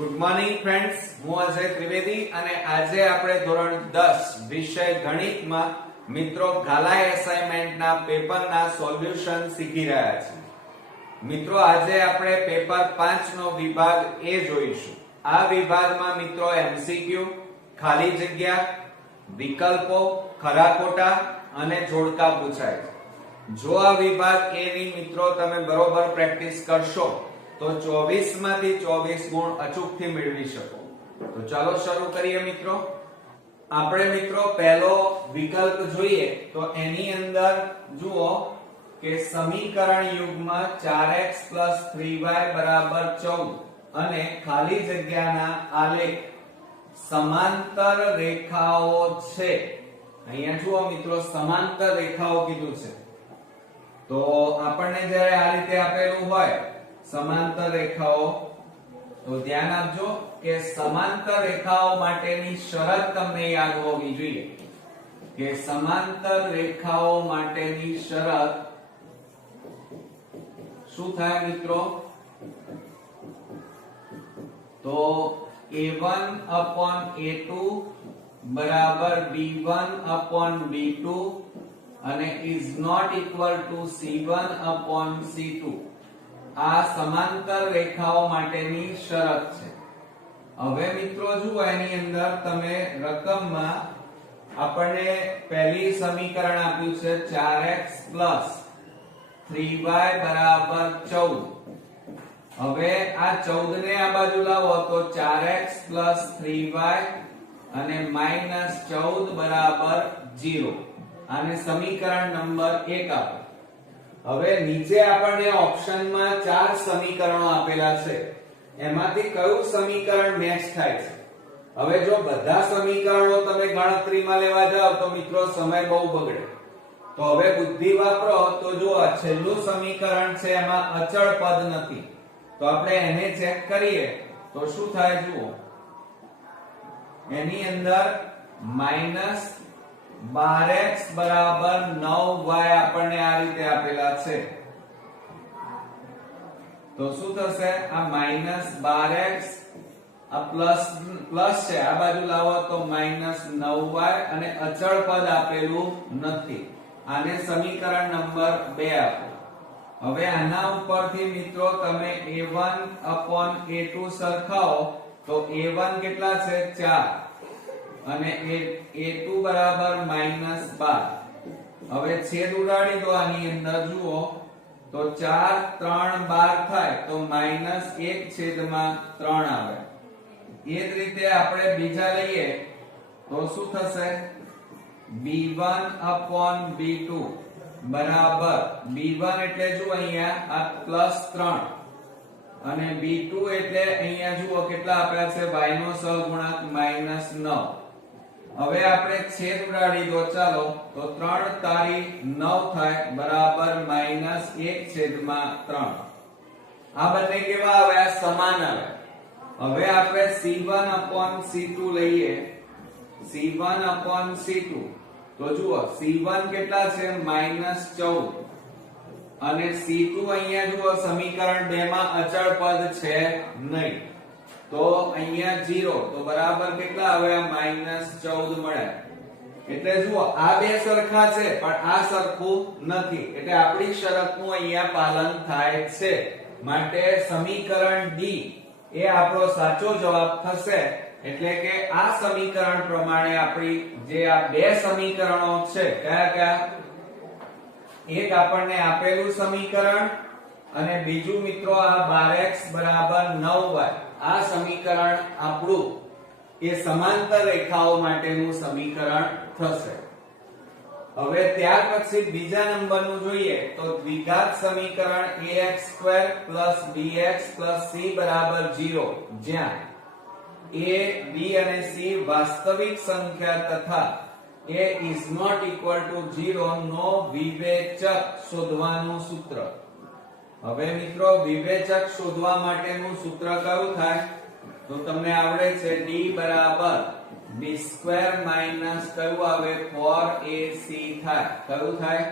Good morning friends, હું અજય ત્રિવેદી અને આજે આપણે ધોરણ 10 વિષય ગણિતમાં મિત્રો ગાલા એસાઇનમેન્ટના પેપરના સોલ્યુશન શીખી રહ્યા છીએ. મિત્રો આજે આપણે પેપર 5 નો વિભાગ એ જોઈશું. આ વિભાગમાં મિત્રો MCQ, ખાલી જગ્યા, વિકલ્પો, ખરા ખોટા અને જોડકા પૂછાય છે. જો આ વિભાગ એ ની મિત્રો તમે બરોબર પ્રેક્ટિસ કરશો તો 24 માંથી 24 ગુણ અચૂકથી મેળવી શકો. તો ચાલો શરૂ કરીએ મિત્રો. આપણે મિત્રો પહેલો વિકલ્પ જોઈએ તો એની અંદર જુઓ કે સમીકરણ યુગ્મ 4x 3y 14 અને ખાલી જગ્યાના આલેખ સમાંતર રેખાઓ છે. અહીંયા જુઓ મિત્રો સમાંતર રેખાઓ કીધું છે. તો આપણને જ્યારે આ રીતે આપેલું હોય સમાંતર રેખાઓ તો ધ્યાન આપજો કે સમાંતર રેખાઓ માટેની શરત તમને યાદ હોવી જોઈએ કે સમાંતર રેખાઓ માટેની શરત શું થાય મિત્રો? તો a1/a2 બરાબર b1/b2 અને is not equal to c1/c2. આ સમાંતર રેખાઓ માટેની શરત છે. હવે મિત્રો જુઓ એની અંદર તમે રકમમાં આપણને પહેલી સમીકરણ આપ્યું છે 4x 3y 14. હવે આ 14 ને આ બાજુ લાવો તો 4x 3y અને -14 0. આને સમીકરણ નંબર 1 આપો. હવે નીચે આપણને ઓપ્શનમાં 4 સમીકરણો આપેલા છે. એમાંથી કયું સમીકરણ મેચ થાય છે? હવે જો બધા સમીકરણો તમે ગણતરીમાં લેવા જાવ તો મિત્રો સમય બહુ બગડે. તો હવે બુદ્ધિ વાપરો તો જો આ છેલ્લું સમીકરણ છે એમાં અચળ પદ નથી. તો આપણે એને ચેક કરીએ તો શું થાય જુઓ. એની અંદર -12x બરાબર 9y આપણને આ રીતે આપેલા છે. તો શું થશે? આ -12x આ પ્લસ છે, આ બાજુ લાવો તો -9y અને અચળ પદ આપેલું નથી. આને સમીકરણ નંબર 2 આપો. હવે આના ઉપરથી મિત્રો તમે a1/a2 સરખાવો તો a1 કેટલા છે? 4 અને a2 બરાબર -12. હવે છેદ ઉડાડી દો આની અંદર જુઓ તો 4 3 12 થાય તો -1/3 આવે. એ જ રીતે આપણે બીજા લઈએ તો શું થશે? b1/b2 બરાબર b1 એટલે જુઓ અહીંયા આ +3 અને b2 એટલે અહીંયા જુઓ કેટલા આપ્યા છે? y નો સહગુણક -9. હવે આપણે છેદ ઉડાડી દો ચાલો તો 3 તારી 9 થાય બરાબર -1/3. આ બંને કેવા આવે? સમાન આવે. હવે આપણે c1/c2 લઈએ. c1/c2 તો જુઓ c1 કેટલા છે? -14 અને c2 અહીંયા જુઓ સમીકરણ 2 માં અચળ પદ છે નહીં તો અહીંયા 0 તો બરાબર કેટલા આવે? -14 મળે. એટલે જુઓ આ બે સરખા છે પણ આ સરખું નથી. એટલે આપણી શરતનું અહીંયા પાલન થાય છે. માટે સમીકરણ ડી એ આપણો સાચો જવાબ થશે. એટલે કે આ સમીકરણ પ્રમાણે આપણી જે આ બે સમીકરણો છે કયા કયા? એક આપણને આપેલું સમીકરણ અને બીજું મિત્રો આ 12x બરાબર 9y. આ સમીકરણ આપણું એ સમાંતર રેખાઓ માટેનું સમીકરણ થશે. હવે ત્યાર પછી બીજા નંબરનું જોઈએ તો દ્વિઘાત સમીકરણ ax² bx c બરાબર 0 જ્યાં a b અને c વાસ્તવિક સંખ્યા તથા a is not equal to 0 નો વિવેચક શોધવાનું સૂત્ર. હવે મિત્રો વિવેચક શોધવા માટેનું સૂત્ર કયું થાય? તો તમને આવડે છે d બરાબર b² માઈનસ કયું આવે? 4ac થાય. કયું થાય?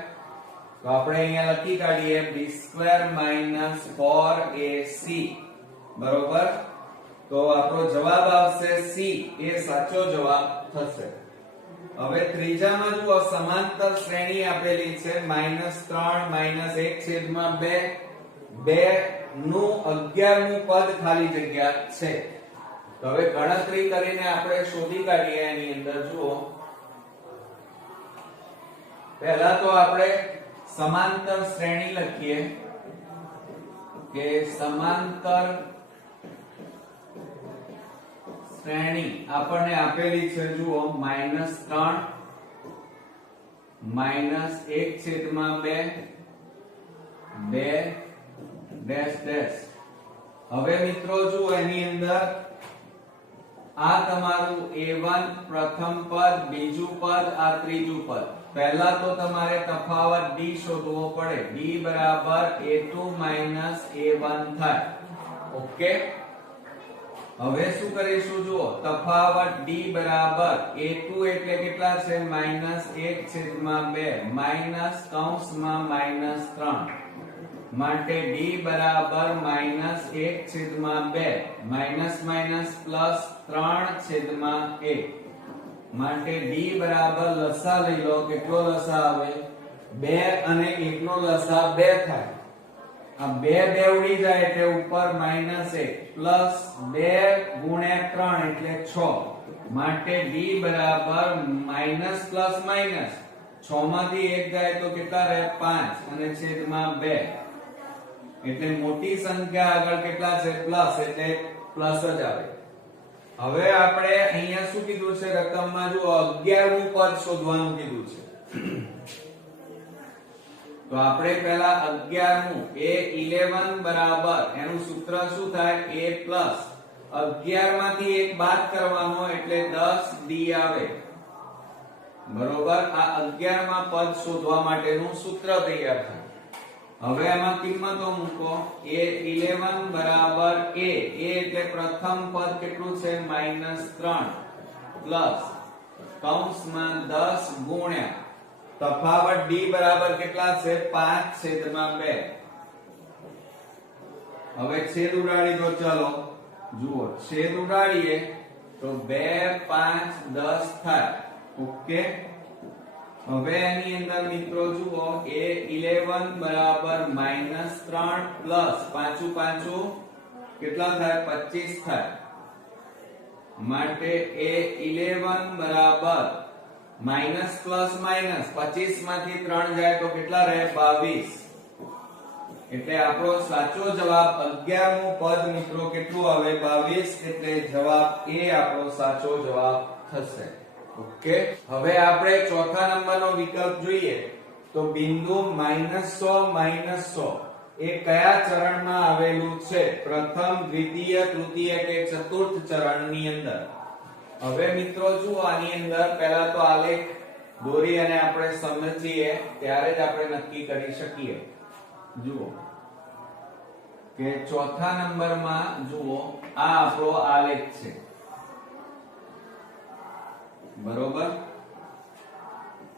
તો આપણે અહીંયા લખી કાઢીએ b² માઈનસ 4ac બરોબર. તો આપણો જવાબ આવશે સી, એ સાચો જવાબ થશે. હવે ત્રીજામાં જુઓ, સમાંતર શ્રેણી આપેલી છે -3 -1/2, 2 નું 11મું પદ ખાલી જગ્યા છે. તો હવે ગણતરી કરીને આપણે શોધી કાઢીએ. એની અંદર જુઓ, પહેલા તો આપણે સમાંતર શ્રેણી લખીએ કે સમાંતર શ્રેણી આપણને આપેલી છે. જુઓ, -3 -1/2, 2 ડેશ ડેશ. હવે મિત્રો જુઓ, એની અંદર આ તમારું a1 પ્રથમ પદ, બીજું પદ, આ ત્રીજું પદ. પહેલા તો તમારે તફાવત d શોધવો પડે. d બરાબર a2 a1 થાય. ઓકે, હવે શું કરીશું? જુઓ, તફાવત d બરાબર a2 એટલે કેટલા છે? -1/2 માઈનસ કૌંસમાં -3 માટે d બરાબર -1/2 માઈનસ માઈનસ પ્લસ 3/1 માટે d બરાબર લસા લઈ લો. કેટલો લસા આવે? 2 અને 1 નો લસા 2 થાય. આ 2 ઉડી જાય એટલે ઉપર -1 પ્લસ 2 ગુણ્યા 3 એટલે 6 માટે d બરાબર માઈનસ પ્લસ માઈનસ 6 માંથી 1 જાય તો કેટલા રહે? 5 અને છેદમાં 2. એટલે મોટી સંખ્યા આગળ કેટલા છે? પ્લસ, એટલે પ્લસ જ આવે. હવે આપણે અહીંયા શું કીધું છે? રકમમાં જુઓ, 11મું પદ શોધવાનું કીધું છે. તો આપણે પહેલા 11મું a11 બરાબર એનું સૂત્ર શું થાય? a પ્લસ 11 માંથી 1 બાદ કરવાનો એટલે 10d આવે. બરોબર, આ 11 માં પદ શોધવા માટેનું સૂત્ર તૈયાર થાય. હવે એમાં કિંમતો મૂકો. a11 બરાબર a એટલે પ્રથમ પદ કેટલું છે? -3 પ્લસ કૌંસમાં 10 ગુણ્યા તફાવત d બરાબર કેટલા છે? 5/2. હવે છેદ ઉડાડી દો. ચાલો જુઓ, છેદ ઉડાડીએ તો 2 5 10 થાય. ઓકે, હવે એની અંદર મિત્રો જુઓ, a11 બરાબર -3 પ્લસ 5 5 કેટલા થાય? 25 થાય. માટે a11 બરાબર માઈનસ પ્લસ માઈનસ 25 માંથી 3 જાય તો કેટલા રહે? 22. એટલે આપણો સાચો જવાબ 11મું પદ મિત્રો કેટલું આવે? 22. એટલે જવાબ એ આપણો સાચો જવાબ થશે. ઓકે, હવે આપણે ચોથા નંબરનો વિકલ્પ જોઈએ. તો બિંદુ -100 એ કયા ચરણમાં આવેલું છે? પ્રથમ, દ્વિતીય, તૃતીય કે ચતુર્થ ચરણની અંદર. હવે મિત્રો જુઓ, આની અંદર પહેલા તો આલેખ દોરી અને આપણે સમજીએ ત્યારે જ આપણે નક્કી કરી શકીએ. જુઓ કે ચોથા નંબરમાં જુઓ, આ આપણો આલેખ છે. બરોબર,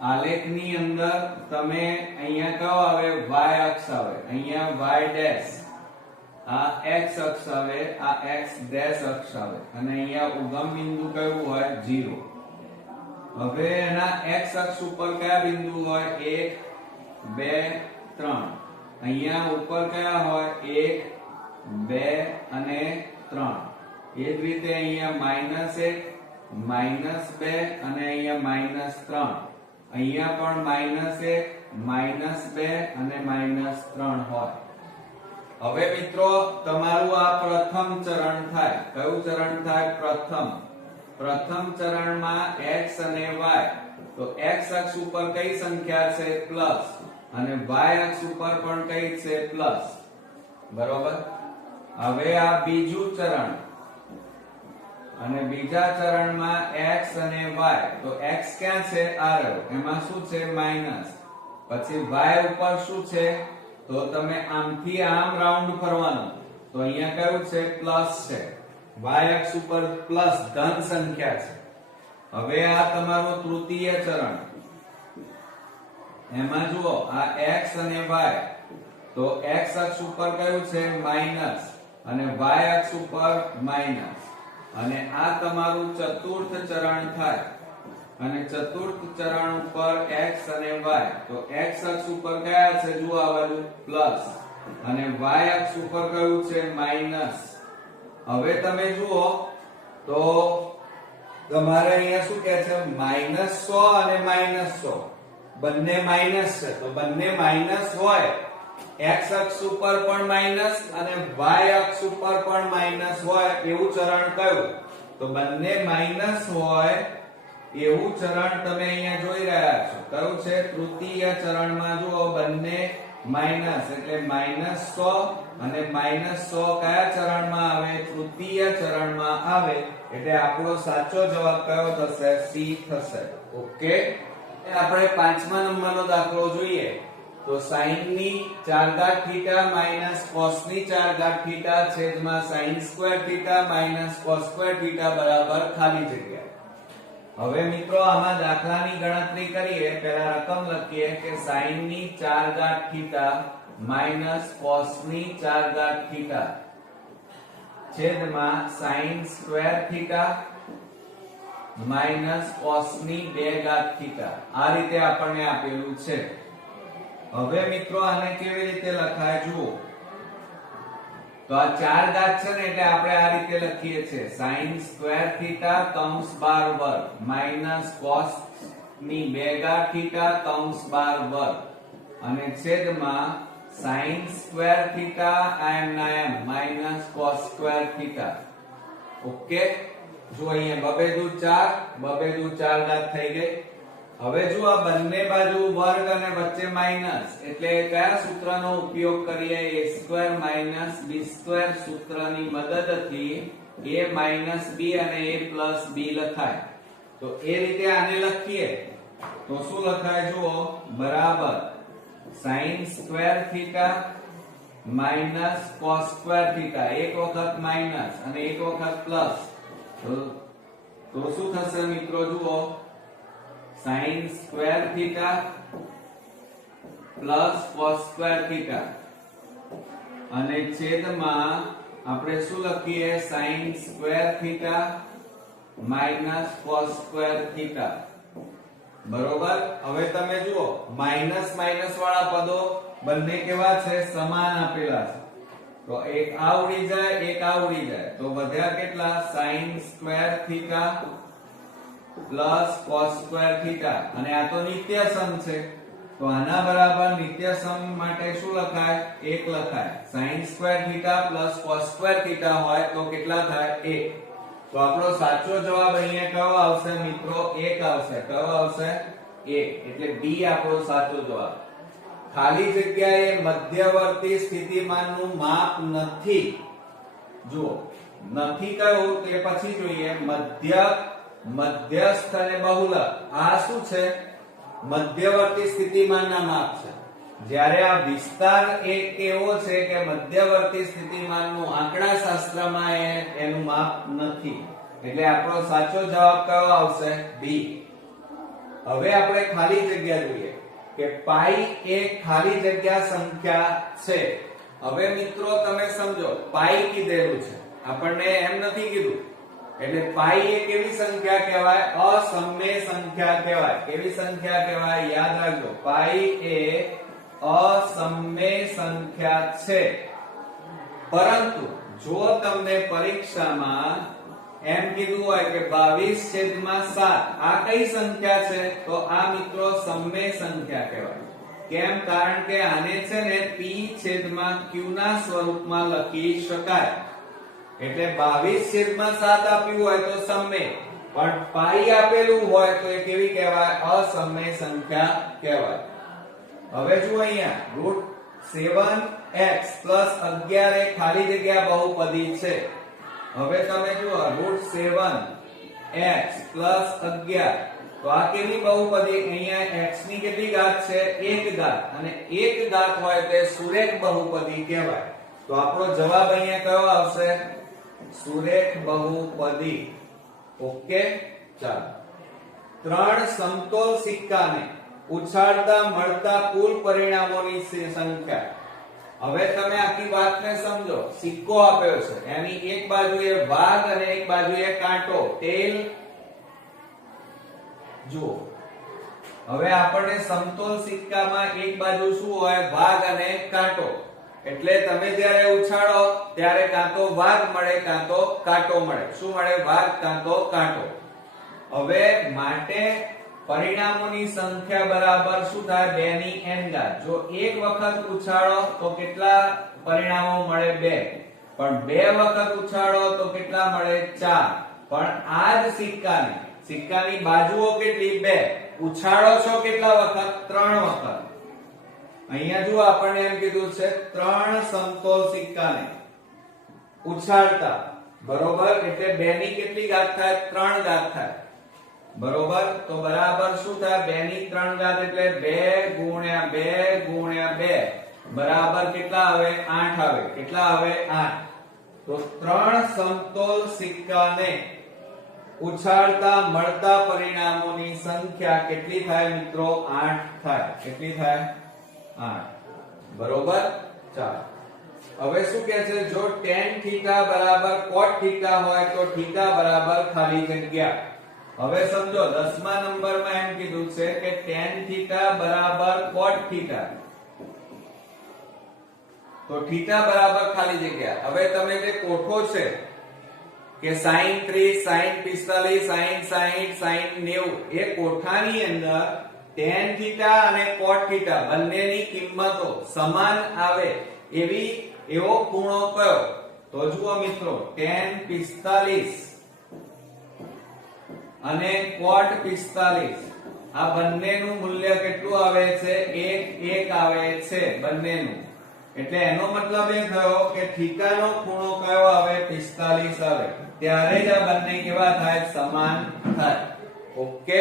આલેખની અંદર તમે અહીંયા કયો આવે? y અક્ષ આવે. અહીંયા y ડેશ, આ x અક્ષ આવે, આ x ડેશ અક્ષ આવે અને અહીંયા ઉગમ બિંદુ કયું હોય? 0. હવે એના x અક્ષ ઉપર કયા બિંદુ હોય? 1 2 3. અહીંયા ઉપર કયા હોય? 1 2 અને 3. એ જ રીતે અહીંયા -1 -2 અને અહીંયા -3. અહીંયા પણ -1 -2 અને -3 હોય. હવે મિત્રો તમારું આ પ્રથમ ચરણ થાય. કયું ચરણ થાય? પ્રથમ ચરણમાં x અને y. તો x અક્ષ ઉપર કઈ સંખ્યા છે? પ્લસ, અને y અક્ષ ઉપર પણ કઈ છે? પ્લસ. બરોબર, હવે આ બીજું ચરણ, અને બીજા ચરણમાં x અને y. તો x ક્યાં છે? આ રહ્યો, એમાં શું છે? માઈનસ. પછી y ઉપર શું છે? તો તમે આમથી આમ રાઉન્ડ ફરવાનું. તો અહીંયા કયું છે? પ્લસ છે. y અક્ષ ઉપર પ્લસ ધન સંખ્યા છે. હવે આ તમારું તૃતીય ચરણ. એમાં જુઓ, આ x અને y. તો x અક્ષ ઉપર કયું છે? માઈનસ. અને y અક્ષ ઉપર માઈનસ, અને આ તમારું ચતુર્થ ચરણ થાય. અને ચતુર્થ ચરણ ઉપર x અને y, તો x અક્ષ ઉપર કયા છે જુઓ આ બાજુ પ્લસ, અને y અક્ષ ઉપર કયું છે માઈનસ. હવે તમે જુઓ તો તમારે અહીંયા શું કહે છે -100 અને -100 બંને માઈનસ છે, તો બંને માઈનસ હોય x અક્ષ ઉપર પણ માઈનસ અને y અક્ષ ઉપર પણ માઈનસ હોય એવું ચરણ કયું? તો બંને માઈનસ હોય એવું ચરણ તમે અહીંયા જોઈ રહ્યા છો. કયું છે? તૃતીય ચરણમાં જુઓ બંને માઈનસ, એટલે -100 અને -100 કયા ચરણમાં આવે? તૃતીય ચરણમાં આવે. એટલે આપણો સાચો જવાબ કયો થશે? સી થશે. ઓકે, આપણે 5મા નંબરનો દાખલો જોઈએ. તો sin ની 4 ઘાત થીટા માઈનસ cos ની 4 ઘાત થીટા છેદમાં sin square theta minus cos square theta બરાબર ખાલી જગ્યા. હવે મિત્રો આમાં દાખલાની ગણતરી કરીએ. પહેલા રકમ લખીએ કે sin ની 4 ઘાત થીટા માઈનસ cos ની 4 ઘાત થીટા છેદમાં sin square theta minus cos ની 2 ઘાત થીટા. આ રીતે આપણને આપેલું છે. હવે મિત્રો આને કેવી રીતે લખાય જુઓ. તો આ 4 ઘાત છે ને, એટલે આપણે આ રીતે લખીએ છીએ sin સ્ક્વેર થીટા કૌંસ 12 વર્ગ માઈનસ cos ની 2 ઘાત થીટા કૌંસ 12 વર્ગ અને છેદમાં sin સ્ક્વેર થીટા m ના m minus cos square theta. Okay, જો અહીંયા બબે દુ 4 ઘાત થઈ ગઈ. હવે જો આ બંને બાજુ વર્ગ અને વચ્ચે માઈનસ, એટલે કયા સૂત્રનો ઉપયોગ કરીએ? a² - b² સૂત્રની મદદથી a - b અને a + b લખાય. તો એ રીતે આને લખીએ તો શું લખાય જુઓ, બરાબર sin square theta minus cos square theta, એક વખત માઈનસ અને એક વખત પ્લસ. તો શું થશે મિત્રો જુઓ, sin square theta plus cos square theta અને છેદમાં આપણે શું લખીએ? sin square theta minus cos square theta. બરોબર. હવે તમે જુઓ માઈનસ માઈનસ વાળા પદો બંને કેવા છે? સમાન આપેલા છે. તો એક આ ઉડી જાય, એક આ ઉડી જાય, તો વધ્યા કેટલા? sin square theta plus cos square theta. અને આ તો નિત્યસમ છે, તો આના બરાબર નિત્યસમ માટે શું લખાય? 1 લખાય. sin square theta plus cos square theta હોય તો કેટલા થાય? 1. તો આપણો સાચો જવાબ અહીંયા કયો આવશે મિત્રો? 1 આવશે. કયો આવશે? 1. એટલે ડી આપણો સાચો જવાબ. ખાલી જગ્યાએ મધ્યવર્તી સ્થિતિમાનનું માપ નથી. જુઓ નથી કયું તે પછી જોઈએ. મધ્યસ્થ અને બહુલક, આ શું છે? મધ્યવર્તી સ્થિતિમાનના માપ છે. જ્યારે આ વિસ્તાર એક એવો છે કે મધ્યવર્તી સ્થિતિમાનનું આંકડાશાસ્ત્રમાં એનું માપ નથી. એટલે આપણો સાચો જવાબ કયો આવશે? બી. હવે આપણે ખાલી જગ્યા જોઈએ કે પાઈ એ ખાલી જગ્યા સંખ્યા છે. હવે મિત્રો તમે સમજો, પાઈ કીધેલું છે, આપણને એમ નથી કીધું. એટલે પાઈ એ કેવી સંખ્યા કહેવાય? અસમય સંખ્યા કહેવાય. કેવી સંખ્યા કહેવાય? યાદ રાખજો, પાઈ એ અસમય સંખ્યા છે. પરંતુ જો તમને પરીક્ષામાં એમ કીધું હોય કે 22/7 આ કઈ સંખ્યા છે? તો આ મિત્રો સમય સંખ્યા કહેવાય. કેમ? કારણ કે આને છે ને p/q ના સ્વરૂપમાં લખી શકાય. એટલે 22/7 આપ્યું હોય તો સમય, પણ પાઈ આપેલું હોય તો એ કેવી કહેવાય? અસમય સંખ્યા કહેવાય. હવે જુઓ અહીંયા √7x + 11 એ ખાલી જગ્યા બહુપદી છે. હવે તમે જુઓ √7x + 11, તો આ કેવી બહુપદી? અહીંયા x ની કેટલી ઘાત છે? 1 ઘાત, અને 1 ઘાત હોય તે સુરેખ બહુપદી કહેવાય. તો આપણો જવાબ અહીંયા કયો આવશે? સુરેખ બહુપદી. ઓકે, ચાલો. 3 સમતોલ સિક્કાને ઉછાળતા મળતા કુલ પરિણામોની સંખ્યા. હવે તમે આખી વાતને તમે સમજો, સિક્કો આપ્યો છે, એની એક બાજુએ વાઘ અને એક બાજુએ કાંટો, ટેલ. જુઓ, હવે આપણને સમતોલ સિક્કામાં એક બાજુ શું હોય? વાઘ અને કાંટો. એટલે તમે જ્યારે ઉછાળો ત્યારે કાં તો વાઘ મળે કાં તો કાંટો મળે. શું મળે? વાઘ કાં તો કાંટો. હવે માટે પરિણામોની સંખ્યા બરાબર શું થાય? 2 ની n ઘાત. જો એક વખત ઉછાળો તો કેટલા પરિણામો મળે? 2. પણ 2 વખત ઉછાળો તો કેટલા મળે? 4. પણ આ જ સિક્કાની બાજુઓ કેટલી? 2. ઉછાળો છો કેટલા વખત? 3 વખત. અહીંયા જો આપણને એમ કીધું છે 3 સમતોલ સિક્કાને ઉછાળતા, બરોબર? એટલે 2 ની કેટલી ઘાત થાય? 3 ઘાત થાય, બરોબર? તો બરાબર શું થાય? 2 ની 3 ઘાત એટલે 2 ગુણ્યા 2 ગુણ્યા 2 બરાબર કેટલા આવે? 8 આવે. કેટલા આવે? 8. તો 3 સમતોલ સિક્કાને ઉછાળતા મળતા પરિણામોની સંખ્યા કેટલી થાય મિત્રો? 8 થાય. કેટલી થાય? 8. બરોબર? ચાલો, હવે શું કહે છે? જો tan થીટા બરાબર cot થીટા હોય તો થીટા બરાબર ખાલી જગ્યા. હવે સમજો 10મા નંબરમાં એમ કીધું છે કે tan થીટા બરાબર cot થીટા, તો થીટા બરાબર ખાલી જગ્યા. હવે તમે જે કોઠો છે કે sin 30, sin 45, sin 60, sin 90, એ કોઠાની અંદર tan થીટા અને cot થીટા બંનેની કિંમતો સમાન આવે એવો ખૂણો કયો? તો જુઓ મિત્રો, tan 45 અને cot 45 આ બંનેનું મૂલ્ય કેટલું આવે છે? 1 આવે છે બંનેનું. એટલે એનો મતલબ એ થયો કે થીટાનો ખૂણો કયો આવે? 45 આવે. ત્યારે જ આ બંને કેવા થાય? સમાન થાય. ઓકે.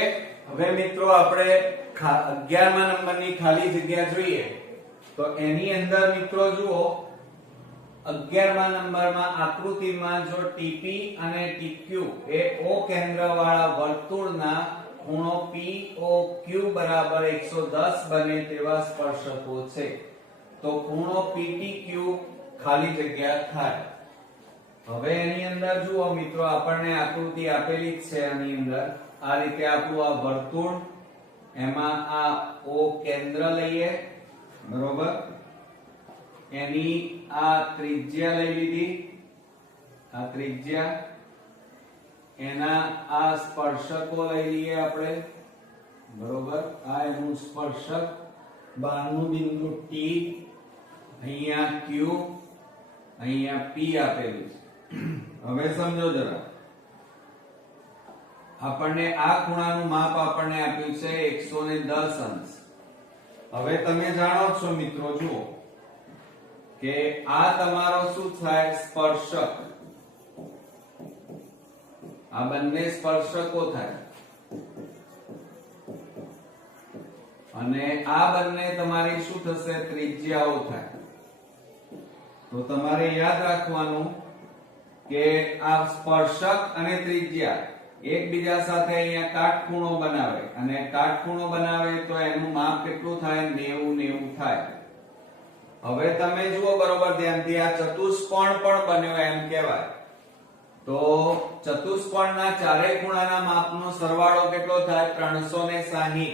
હવે મિત્રો આપણે 11મા નંબરની ખાલી જગ્યા જોઈએ. તો એની અંદર મિત્રો જુઓ, 11મા નંબરમાં આકૃતિમાં જો TP અને TQ એ O કેન્દ્ર વાળા વર્તુળના ખૂણો POQ બરાબર 110 બને તેવા સ્પર્શકો છે, તો ખૂણો PTQ ખાલી જગ્યા થાય. હવે એની અંદર જુઓ મિત્રો, આપણને આકૃતિ આપેલી જ છે. આની અંદર આ રીતે આપણું આ વર્તુળ, એમાં આ O કેન્દ્ર લઈએ, બરોબર? એની આ ત્રિજ્યા લઈ લીધી, આ ત્રિજ્યા, એના આ સ્પર્શકો લઈ લઈએ આપણે, બરોબર? આ એનું સ્પર્શક, બહારનું બિંદુ T, અહીંયા Q, અહીંયા P આપેલું છે. હવે સમજો જરા, આપણને આ ખૂણાનું માપ આપણને આપ્યું છે 110 અંશ. હવે તમે જાણો છો મિત્રો, જુઓ કે આ તમારો શું થાય? સ્પર્શક. આ બંને સ્પર્શકો થાય અને આ બંને તમારી શું થશે? ત્રિજ્યાઓ થાય. તો તમારે યાદ રાખવાનું કે આ સ્પર્શક અને ત્રિજ્યા એકબીજા સાથે અહીંયા કાટખૂણો બનાવે, અને કાટખૂણો બનાવે તો એનું માપ કેટલું થાય? 90 થાય. હવે તમે જુઓ બરોબર ધ્યાનથી, આ ચતુષ્કોણ પણ બન્યો એમ કહેવાય. તો ચતુષ્કોણના ચારેય ખૂણાના માપનો સરવાળો કેટલો થાય? 360.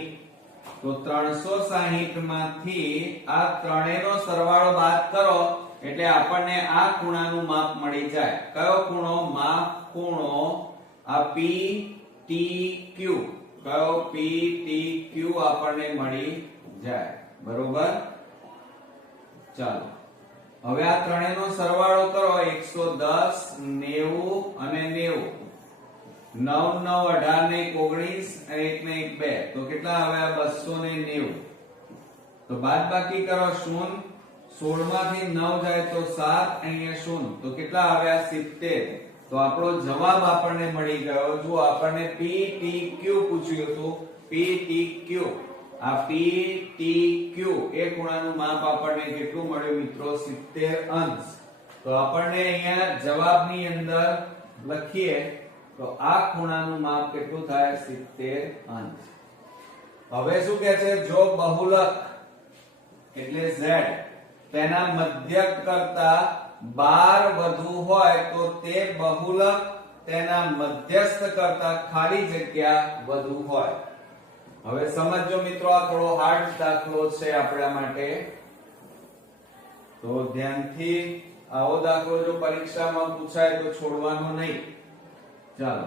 તો 360 માંથી આ ત્રણેયનો સરવાળો બાદ કરો એટલે આપણને આ ખૂણાનું માપ મળી જાય. કયો ખૂણો? માપ ખૂણો આ PTQ. કયો? PTQ આપણને મળી જાય, બરોબર? ચાલો, હવે આ ત્રણેયનો સરવાળો કરો. 110, 90 અને 90. 9 9 18 ને 19 અને 1 ને 1 2, તો કેટલા આવે? 290. તો બાદબાકી કરો. 0 16 માંથી 9 જાય તો 7, અહીંયા 0, તો કેટલા આવ્યા? 70. તો આપણો જવાબ આપણને મળી ગયો. જો આપણને PTQ પૂછ્યું હતું, PTQ, આ PTQ એ ખૂણાનું માપ આપણને કેટલું મળ્યું મિત્રો? 70 અંશ. તો આપણને અહીંયા જવાબની અંદર લખીએ તો આ ખૂણાનું માપ કેટલું થાય? 70 અંશ. હવે શું કહે છે? જો બહુલક એટલે Z તેના મધ્યક કરતા 12 વધુ હોય તો તે બહુલક તેના મધ્યસ્થ કરતા ખાલી જગ્યા વધુ હોય. હવે સમજો મિત્રો, આ થોડો હાર્ડ દાખલો છે આપણા માટે, તો ધ્યાનથી આવો દાખલો જો પરીક્ષામાં પૂછાય તો છોડવાનો નહીં. ચાલો,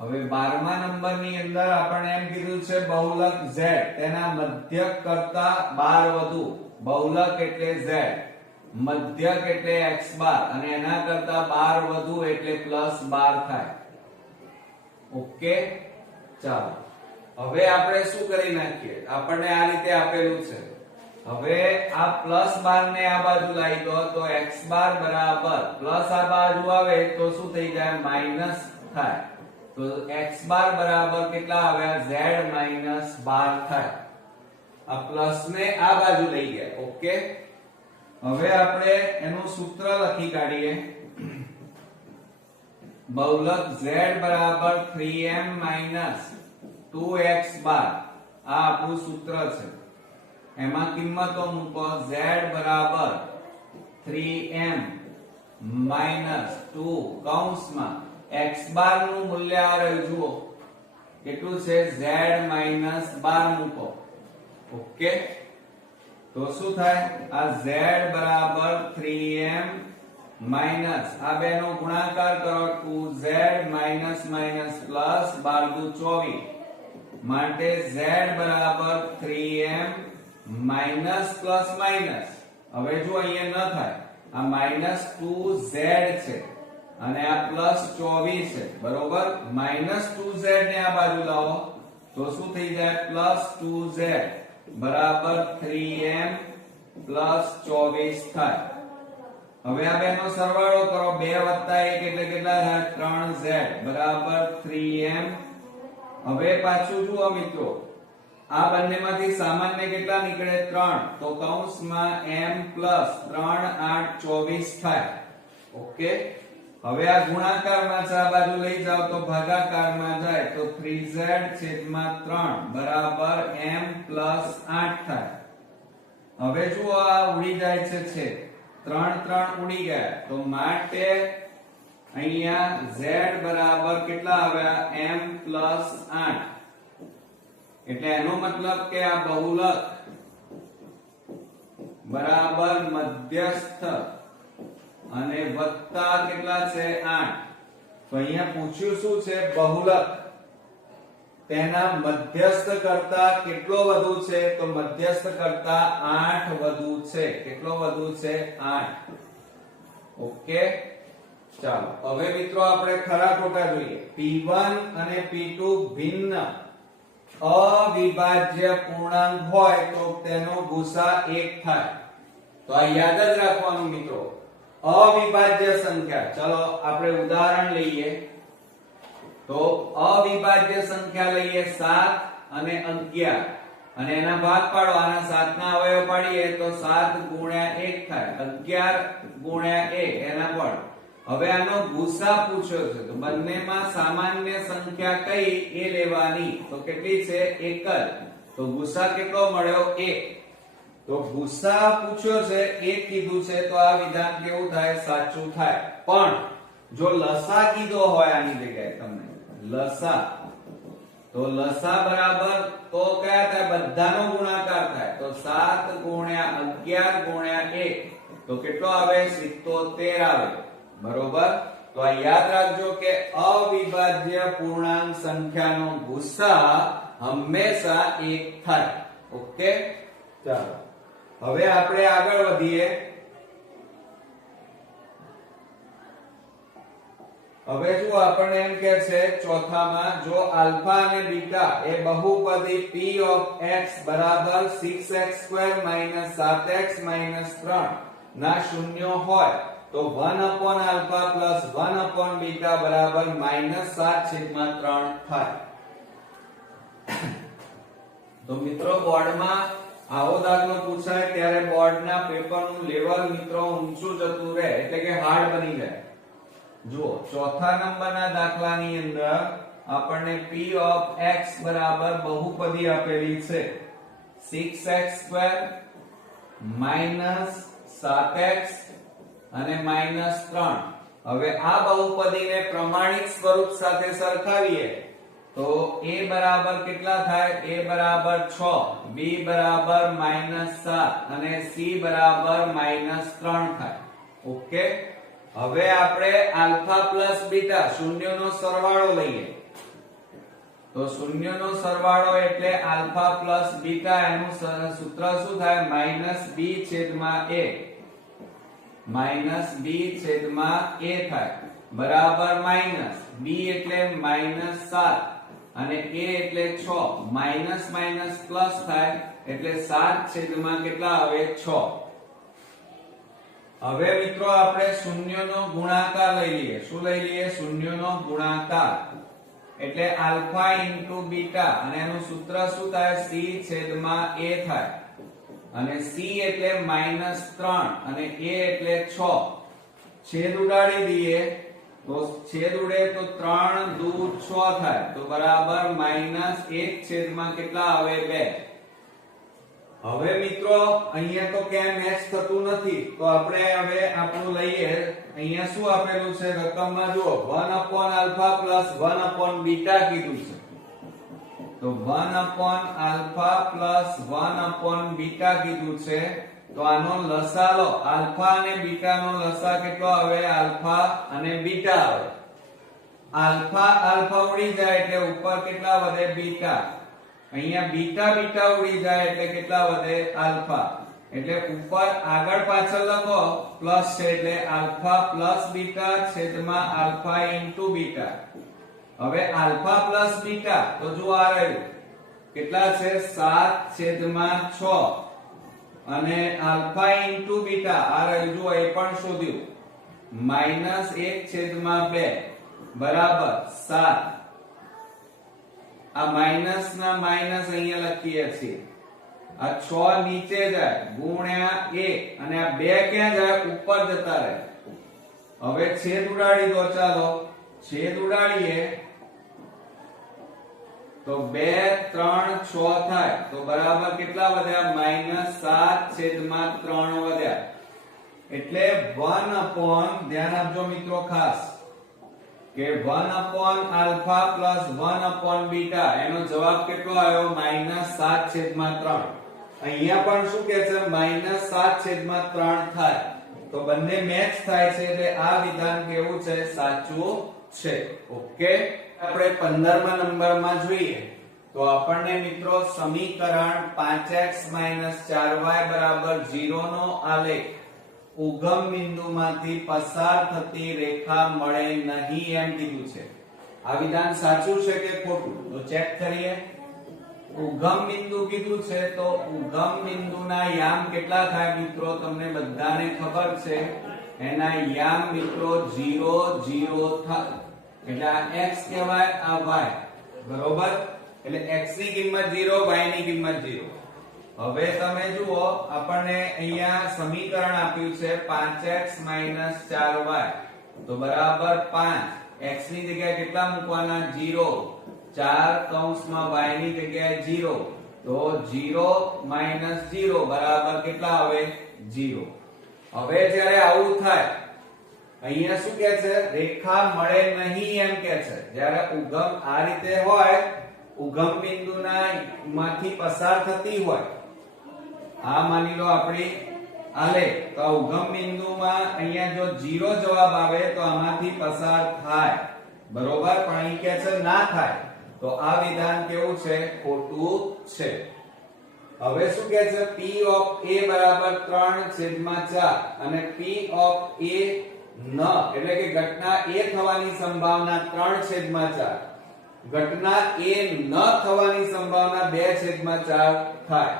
હવે 12મા નંબરની અંદર આપણે એમ કીધું છે બહુલક z તેના મધ્યક કરતા 12 વધુ. બહુલક એટલે z, મધ્યક એટલે x બાર અને એના કરતા 12 વધુ એટલે +12 થાય. ઓકે, ચાલો હવે આપણે શું કરી નાખીએ, આપણને આ રીતે આપેલું છે. હવે આ +12 ને આ બાજુ લાવી દો તો x બાર બરાબર પ્લસ આ બાજુ આવે તો શું થઈ જાય, માઈનસ થાય. તો x બાર બરાબર કેટલા આવ્યા, z -12 થાય. આ પ્લસ ને આ બાજુ લઈ ગયા. ઓકે, હવે આપણે એનું સૂત્ર લખી કાઢીએ. બહુલક z બરાબર 3m - 2x બાર, આ આપણું સૂત્ર છે. એમાં કિંમતો મૂકો. z બરાબર 3m - 2 કૌંસમાં x બાર નું મૂલ્ય આ રહ્યું, જુઓ કેટલું છે, z -12 મૂકો. ઓકે, તો શું થાય, આ z બરાબર 3m માઈનસ આ બે નો ગુણાકાર કરો 2z માઈનસ માઈનસ પ્લસ 12 × 24 માટે z બરાબર 3m માઈનસ પ્લસ માઈનસ. હવે જો અહીંયા ન થાય, આ માઈનસ 2z છે અને આ પ્લસ 24 છે, બરોબર. માઈનસ 2z ને આ બાજુ લાવો તો શું થઈ જાય, પ્લસ 2z બરાબર 3m પ્લસ 24 થાય. હવે આ બેનો સરવાળો કરો, 2 + 1 એટલે કેટલા થાય, 3z બરાબર 3m. હવે પાછું જુઓ મિત્રો, આ બંનેમાંથી સામાન્ય કેટલા નીકળે, 3, તો કૌંસમાં m પ્લસ 3 8 24 થાય. ઓકે, હવે આ ગુણાકારમાં છે, આ બાજુ લઈ જાઓ તો ભાગાકારમાં જાય તો 3z છેદમાં 3 બરાબર m પ્લસ 8 થાય. હવે જુઓ આ ઉડી જાય છે 3 3 ઉડી ગયા, તો માટે અહીંયા z બરાબર કેટલા આવ્યા, m પ્લસ 8. એટલે એનો મતલબ કે આ બહુલક બરાબર મધ્યસ્થ અને વત્તા કેટલા છે, 8. તો અહીંયા પૂછ્યું શું છે, બહુલક તેના મધ્યસ્થ કરતા કેટલો વધુ છે, તો મધ્યસ્થ કરતા 8 વધુ છે. કેટલો વધુ છે, 8. ઓકે, ચાલો હવે મિત્રો આપણે ખરા ખોટા જોઈએ. p1 અને p2 ભિન્ન અવિભાજ્ય પૂર્ણાંક હોય તો તેનો ગુસા 1 થાય. તો આ યાદ જ રાખવાનું મિત્રો, અવિભાજ્ય સંખ્યા. ચલો આપણે ઉદાહરણ લઈએ. તો અવિભાજ્ય સંખ્યા લઈએ 7 અને 11 અને એના ભાગ પાડો. આના 7 ના અવયવ પાડીએ તો 7 × 1 થાય, 11 × 1 એના પણ. હવે આનો ગુસા પૂછ્યો છે, તો બંનેમાં સામાન્ય સંખ્યા કઈ એ લેવાની. તો કેટલી છે, 1 જ. તો ગુસા કેટલો મળ્યો, 1. તો ગુસા પૂછ્યો છે, 1 કીધું છે, તો આ વિધાન કેવું થાય, સાચું થાય. પણ જો લસા કીધો હોય આની જગ્યાએ તમને લસા, તો લસા બરાબર તો કયા થાય, બધાનો ગુણાકાર થાય. તો 7 × 11 × 1 તો કેટલો આવે, 77 આવે, બરોબર. તો આ યાદ રાખજો કે અવિભાજ્ય પૂર્ણાંક સંખ્યાનો ગુસા હંમેશા 1 થાય. ઓકે, ચાલો હવે આપણે આગળ વધીએ. હવે જો આપણને એમ કે છે ચોથામાં, જો આલ્ફા અને બીટા એ બહુપદી p of x બરાબર 6x² - 7x - 3 ના શૂન્ય હોય તો 1/α પ્લસ 1/β બરાબર -7/3 થાય. તો મિત્રો બોર્ડમાં આવો દાખલો પૂછાય ત્યારે બોર્ડના પેપરનું લેવલ મિત્રો ઊંચું જતું રહે, એટલે કે હાર્ડ બની જાય. જુઓ ચોથા નંબરના દાખલાની અંદર આપણને p of x બરાબર બહુપદી આપેલી છે 6x² -7x અને -3. હવે આ બહુપદીને પ્રમાણિત સ્વરૂપ સાથે સરખાવીએ તો a બરાબર કેટલા થાય? a બરાબર 6, b બરાબર -7 અને c બરાબર -3 થાય. ઓકે, હવે આપણે આલ્ફા પ્લસ બીટા શૂન્યનો સરવાળો લઈએ તો શૂન્યનો સરવાળો એટલે આલ્ફા પ્લસ બીટા, એનું સૂત્ર શું થાય? -b છેદમાં a, -b છેદમાં a થાય બરાબર માઈનસ b એટલે -7 અને a એટલે 6, માઈનસ માઈનસ પ્લસ થાય એટલે 7 છેદમાં કેટલા આવે? 6. હવે મિત્રો આપણે શૂન્યનો ગુણાકાર લઈ લઈએ. શું લઈ લઈએ? શૂન્યનો ગુણાકાર એટલે આલ્ફા ઇન્ટુ બીટા અને એનું સૂત્ર શું થાય? c છેદમાં a થાય અને c એટલે -3 અને a એટલે 6. છેદ ઉડાડી દઈએ તો છેદ ઉડે તો 3 દુ 6 થાય તો બરાબર -1 છેદમાં કેટલા આવે? 2. હવે મિત્રો અહીંયા તો ક્યાંય મેચ થતું નથી તો આપણે હવે આપણું લઈએ. અહીંયા શું આપેલું છે રકમમાં? જુઓ 1/α + 1/β કીધું છે તો 1/α + 1/β કીધું છે તો આનો લસા લો. આલ્ફા અને બીટા નો લસા કેટલો આવે? આલ્ફા અને બીટા આવે. આલ્ફા આલ્ફા ઉડી જાય એટલે ઉપર કેટલા વધે? બીટા. અહીંયા બીટા બીટા ઉડી જાય એટલે કેટલા વધે? આલ્ફા. એટલે ઉપર આગળ પાછળ લખો પ્લસ છે એટલે આલ્ફા પ્લસ બીટા છેદમાં આલ્ફા ઇન્ટુ બીટા. હવે આલ્ફા પ્લસ બીટા તો જો આ રહ્યું કેટલા છે? 7 છેદમાં 6 અને આલ્ફા ઇન્ટુ બીટા આ રહ્યું, જો એ પણ શોધ્યું, -1 છેદમાં 2 બરાબર 7. આ માઈનસ ના માઈનસ અહીંયા લખીએ છીએ. આ 6 નીચે જાય ગુણ્યા 1 અને આ 2 ક્યાં જાય? ઉપર જતા રહે. હવે છેદ ઉડાડી દો. ચાલો છેદ ઉડાડીએ તો 2 3 6 થાય તો બરાબર કેટલા વધ્યા? -7 છેદમાં 3 વધ્યા. એટલે 1 ધ્યાન આપજો મિત્રો ખાસ કે 1/α + 1/β એનો જવાબ કેટલો આવ્યો? -7 છેદમાં 3. અહીંયા પણ શું કહે છે? -7 છેદમાં 3 થાય તો બંને મેચ થાય છે એટલે આ વિધાન કેવું છે? સાચું છે. ઓકે, આપણે 15મા નંબરમાં જોઈએ તો આપણને મિત્રો સમીકરણ 5x - 4y 0 નો આલેખ ઉગમ બિંદુમાંથી પસાર થતી રેખા મળે નહીં એમ કીધું છે. આ વિધાન સાચું છે કે ખોટું? તો ચેક કરીએ. ઉગમ બિંદુ કીધું છે તો ઉગમ બિંદુના યામ કેટલા થાય મિત્રો? તમને બધાને ખબર છે. એના યામ મિત્રો 0 0 થાય એટલે આ x કહેવાય, આ y. બરોબર? એટલે x ની કિંમત 0, y ની કિંમત 0. હવે તમે જુઓ આપણને અહીંયા સમીકરણ આપ્યું છે 5x - 4y તો બરાબર 5. x ની જગ્યાએ કેટલા મૂકવાના? 0. 4 કૌંસમાં y ની જગ્યાએ 0 તો 0 - 0 બરાબર કેટલા આવે? 0. હવે જ્યારે આવું થાય અહીંયા શું કહે છે? રેખા મળે નહીં એમ કહે છે. જ્યારે ઉગમ આ રીતે હોય, ઉગમ બિંદુના માંથી પસાર થતી હોય, આ માની લો આપણી આલેખ તો ઉગમ બિંદુમાં અહીંયા જો 0 જવાબ આવે તો આમાંથી પસાર થાય. બરોબર? પણ અહીં કહે છે ના થાય તો આ વિધાન કેવું છે? ખોટું છે. હવે શું કહે છે? P of A બરાબર 3/4 અને P of A ન એટલે કે ઘટના A થવાની સંભાવના 3/4, ઘટના A ન થવાની સંભાવના 2/4 થાય.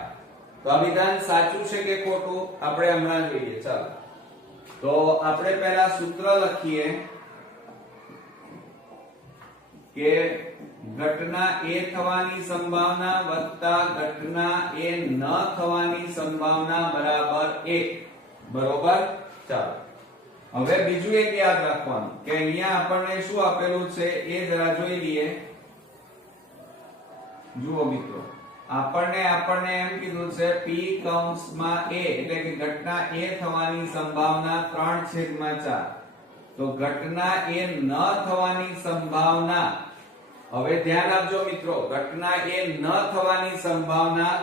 તો આ વિધાન સાચું છે કે ખોટું? આપણે હમણાં જોઈએ. ચાલો તો આપણે પહેલા સૂત્ર લખીએ કે ઘટના A થવાની સંભાવના વત્તા ઘટના A ન થવાની સંભાવના બરાબર 1. બરોબર? ચાલો હવે બીજું એક યાદ રાખવાનું કે અહીંયા આપણને શું આપેલું છે એ જરા જોઈ લઈએ. જુઓ મિત્રો આપણને એમ કીધું છે p કૌંસમાં a એટલે કે ઘટના a થવાની સંભાવના 3/4. તો ઘટના a ન થવાની સંભાવના, હવે ધ્યાન આપજો મિત્રો, ઘટના a ન થવાની સંભાવના,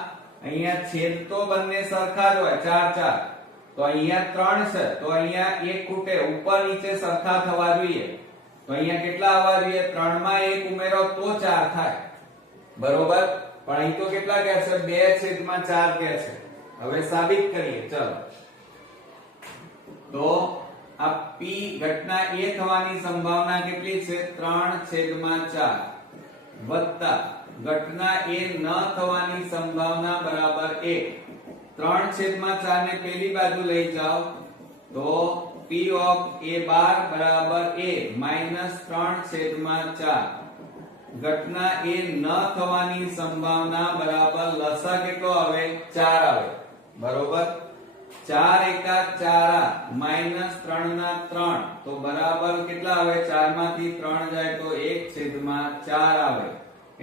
અહીંયા છેદ તો બંને સરખા જ હોય 4 4, તો અહીંયા 3 છે, તો અહીંયા એક ખૂટે ઉપર નીચે સરખા થવા જોઈએ. તો અહીંયા કેટલા આવવા જોઈએ? 3 માં 1 ઉમેરો તો 4 થાય, બરોબર. પણ અહીં તો કેટલા કહે છે? 2/4 કહે છે. હવે સાબિત કરીએ, ચલો. તો આ p ઘટના a થવાની સંભાવના કેટલી છે? 3/4 વત્તા ઘટના a ન થવાની સંભાવના બરાબર 1. 3/4 ને પેલી બાજુ લઈ જાઓ તો p ઓફ a બાર બરાબર a માઈનસ 3/4. ઘટના a ન થવાની સંભાવના બરાબર લસા કેટલો આવે? 4 આવે, બરોબર. 4 એકા 4 માઈનસ 3 ના 3, તો બરાબર કેટલા આવે? 4 માંથી 3 જાય તો 1/4 આવે.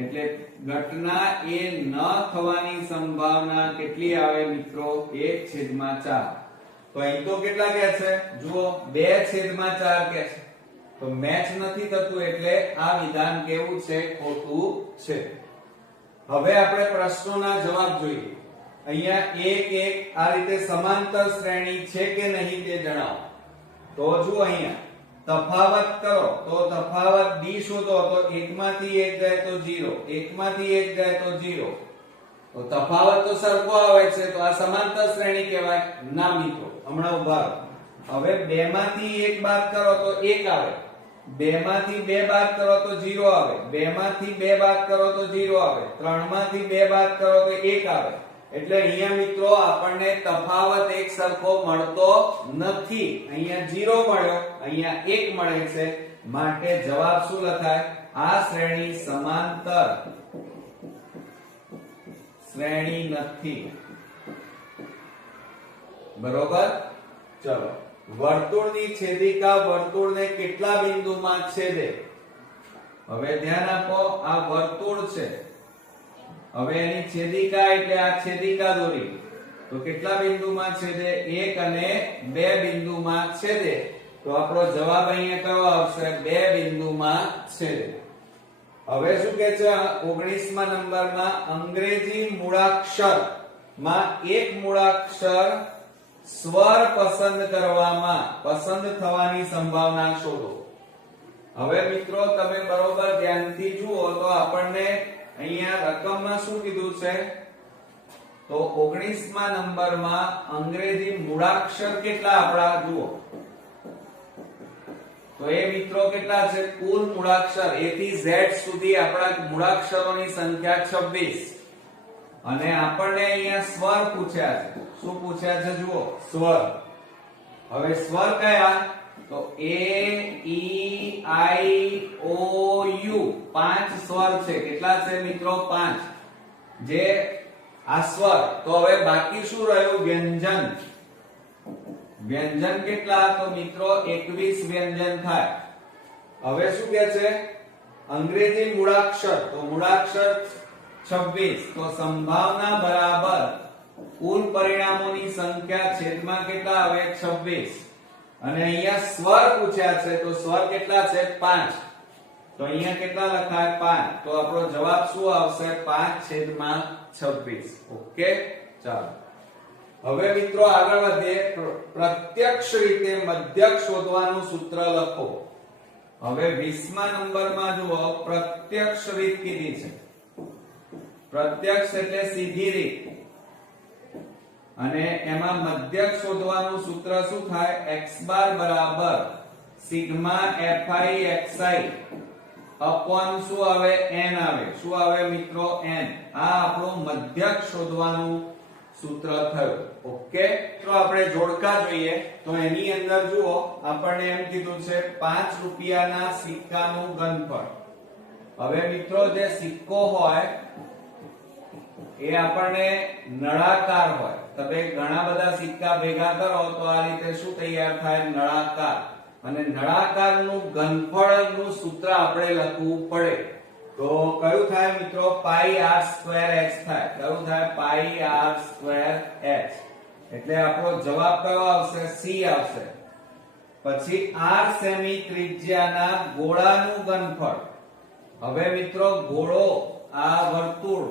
એટલે ઘટના a ન થવાની સંભાવના કેટલી આવે મિત્રો? 1/4. તો અહીં તો કેટલા કહે છે? જુઓ 2/4 કહે છે. તો મેચ નથી થતું, એટલે આ વિધાન કેવું છે? ખોટું છે. હવે આપણે પ્રશ્નોના જવાબ જોઈએ. અહીંયા 1 1 આ રીતે સમાંતર શ્રેણી છે કે નહીં તે જણાવો. તો જુઓ અહીંયા તફાવત કરો, તો તફાવત d શોધો, તો 1 માંથી 1 જાય તો 0, 1 માંથી 1 જાય તો 0. તો તફાવત તો સરખો આવે છે, તો આ સમાંતર શ્રેણી કહેવાય? ના મિત્રો, હમણાં ઉભા રહો. હવે 2 માંથી 1 બાદ કરો તો 1 આવે, 2 માંથી 2 બાદ કરો તો 0 આવે, 2 માંથી 2 બાદ કરો તો 0 આવે, 3 માંથી 2 બાદ કરો તો 1 આવે. એટલે અહીંયા મિત્રો આપણને તફાવત એક સરખો મળતો નથી. અહીંયા 0 મળ્યો, અહીંયા 1 મળે છે, માટે જવાબ શું લખાય? આ શ્રેણી સમાંતર શ્રેણી નથી, બરોબર. ચલો, વર્તુળની છેદિકા વર્તુળને કેટલા બિંદુમાં છેદે? હવે ધ્યાન આપો, આ વર્તુળ છે, હવે એની છેદિકા એટલે આ છેદિકા દોરી, તો કેટલા બિંદુમાં છેદે? 1 અને 2 બિંદુમાં છેદે. તો આપણો જવાબ અહીંયા કયો આવશે? 2 બિંદુમાં છેદે. હવે શું કહે છે? 19મા નંબરમાં અંગ્રેજી મૂળાક્ષર માં એક મૂળાક્ષર સ્વર પસંદ કરવામાં પસંદ થવાની સંભાવના શોધો. હવે મિત્રો તમે બરોબર ધ્યાનથી જુઓ તો આપણને અહીંયા રકમમાં શું કીધું છે? તો 19મા નંબરમાં અંગ્રેજી મૂળાક્ષર કેટલા આપણા જુઓ. તો એ મિત્રો કેટલા છે? કુલ મૂળાક્ષર a થી z સુધી આપણા મૂળાક્ષરોની સંખ્યા 26. અને આપણને અહીંયા સ્વર પૂછ્યા છે. શું પૂછ્યા છે? જુઓ સ્વર. હવે સ્વર કયા? તો a e i o u 5 સ્વર છે. કેટલા છે મિત્રો? 5. જે આ સ્વર. તો હવે બાકી શું રહ્યું? વ્યંજન. વ્યંજન કેટલા? તો મિત્રો 21 વ્યંજન થાય. હવે શું કહે છે? અંગ્રેજી મૂળાક્ષર, તો મૂળાક્ષર 26, તો સંભાવના બરાબર કુલ પરિણામોની સંખ્યા છેદમાં કેટલા આવે? 26. અને અહીંયા સ્વર પૂછ્યા છે, તો સ્વર કેટલા છે? 5. તો અહીંયા કેટલા લખાય? 5. તો આપણો જવાબ શું આવશે? 5/26. ઓકે, ચાલો. હવે મિત્રો આગળ વધીએ. પ્રત્યક્ષ રીતે મધ્યક શોધવાનું સૂત્ર લખો. હવે 20મા નંબરમાં જુઓ પ્રત્યક્ષ રીત કીધી છે. પ્રત્યક્ષ એટલે સીધી રીત, અને એમાં મધ્યક શોધવાનું સૂત્ર શું થાય? x બાર બરાબર સિગ્મા fi xi અપોન શું આવે? n આવે. શું આવે મિત્રો? n. આ આપણું મધ્યક શોધવાનું સૂત્ર થયું. ઓકે, તો આપણે જોડકા જોઈએ. તો એની અંદર જુઓ આપણને એમ કીધું છે 5 રૂપિયાના સિક્કાનું ઘનફળ. હવે મિત્રો જે સિક્કો હોય એ આપણને નળાકાર હોય. તમે ઘણા બધા સિક્કા ભેગા કરો તો આ રીતે શું તૈયાર થાય? નળાકાર. અને નળાકારનું ઘનફળનું સૂત્ર આપણે લખવું પડે. તો કયું થાય મિત્રો? પાઈ આર સ્ક્વેર h થાય. કયું થાય? પાઈ આર સ્ક્વેર h. એટલે આપણો જવાબ કયો આવશે? સી આવશે. પછી r સેમી ત્રિજ્યાના ગોળાનું ઘનફળ. હવે મિત્રો ગોળો, આ વર્તુળ,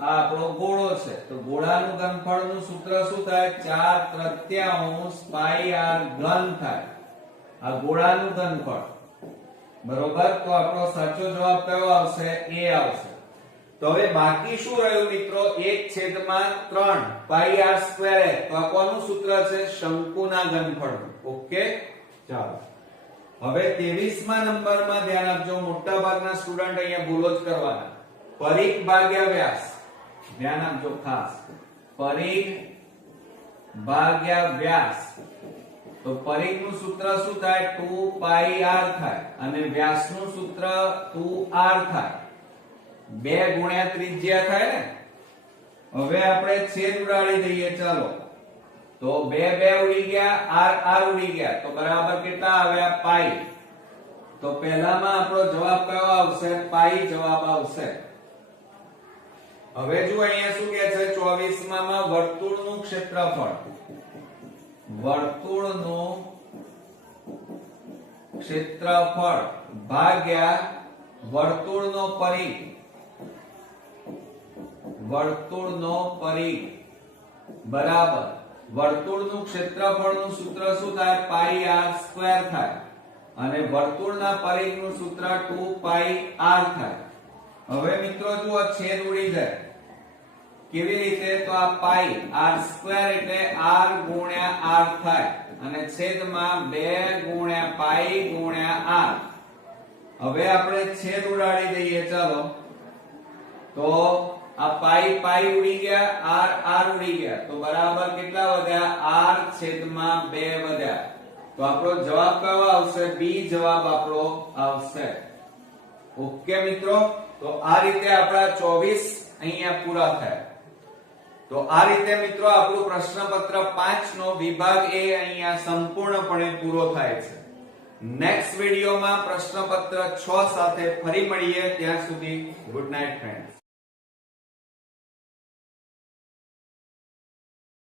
આ આપણો ગોળો છે, તો ગોળાનું ઘનફળનું સૂત્ર શું થાય? 4/3 પાઈ r ઘન થાય. આ ગોળાનું ઘનફળ. બરોબર. તો આપણો સાચો જવાબ કયો આવશે? એ આવશે. તો હવે બાકી શું રહ્યું મિત્રો? 1/3 પાઈ r સ્ક્વેર h. તો આ કોનું સૂત્ર છે? શંકુના ઘનફળનું. ઓકે, ચાલો. હવે 23મા નંબરમાં ધ્યાન આપજો. મોટા ભાગના સ્ટુડન્ટ અહીંયા ભૂલો જ કરવાના. પરિઘ ભાગ્યા વ્યાસ. ધ્યાન આપજો ખાસ. પરિઘ ભાગ્યા વ્યાસ. તો પરિઘનું સૂત્ર શું થાય? 2 પાઈ r થાય અને વ્યાસનું સૂત્ર 2r થાય. 2 ગુણ્યા ત્રિજ્યા થાય ને. હવે આપણે છેદ ઉડાડી દઈએ. ચાલો, તો 2 ઉડી ગયા, r ઉડી ગયા, તો બરાબર કેટલા આવ્યા? પાઈ. તો પહેલામાં આપણો જવાબ કયો આવશે? પાઈ જવાબ આવશે. હવે જો અહીંયા શું કહે છે? 24માં વર્તુળનું ક્ષેત્રફળ. વર્તુળનું ક્ષેત્રફળ ભાગ્યા વર્તુળનો પરિઘ. વર્તુળનો પરિઘ બરાબર વર્તુળનું ક્ષેત્રફળનું સૂત્ર શું થાય? પાઈ r સ્ક્વેર થાય અને વર્તુળના પરિઘનું સૂત્ર 2 પાઈ r થાય. હવે મિત્રો જુઓ, છેદ ઉડી જાય. કેવી રીતે? તો આ પાઈ r સ્ક્વેર એટલે r ગુણ્યા r થાય અને છેદમાં 2 ગુણ્યા પાઈ ગુણ્યા r. હવે આપણે છેદ ઉડાડી દઈએ. ચાલો, તો આ પાઈ ઉડી ગયા, r ઉડી ગયા, તો બરાબર કેટલા વધ્યા? r છેદમાં 2 વધ્યા. તો આપણો જવાબ કયો આવશે? બી જવાબ આપણો આવશે. ઓકે મિત્રો, તો આ રીતે આપણા 24 અહીંયા પૂરા થયા. તો આ રીતે મિત્રો આપણું પ્રશ્નપત્ર 5 નો વિભાગ એ અહીંયા સંપૂર્ણપણે પૂરો થાય છે. નેક્સ્ટ વિડિયોમાં પ્રશ્નપત્ર 6 સાથે ફરી મળીએ. ત્યાં સુધી ગુડ નાઇટ ફ્રેન્ડ્સ.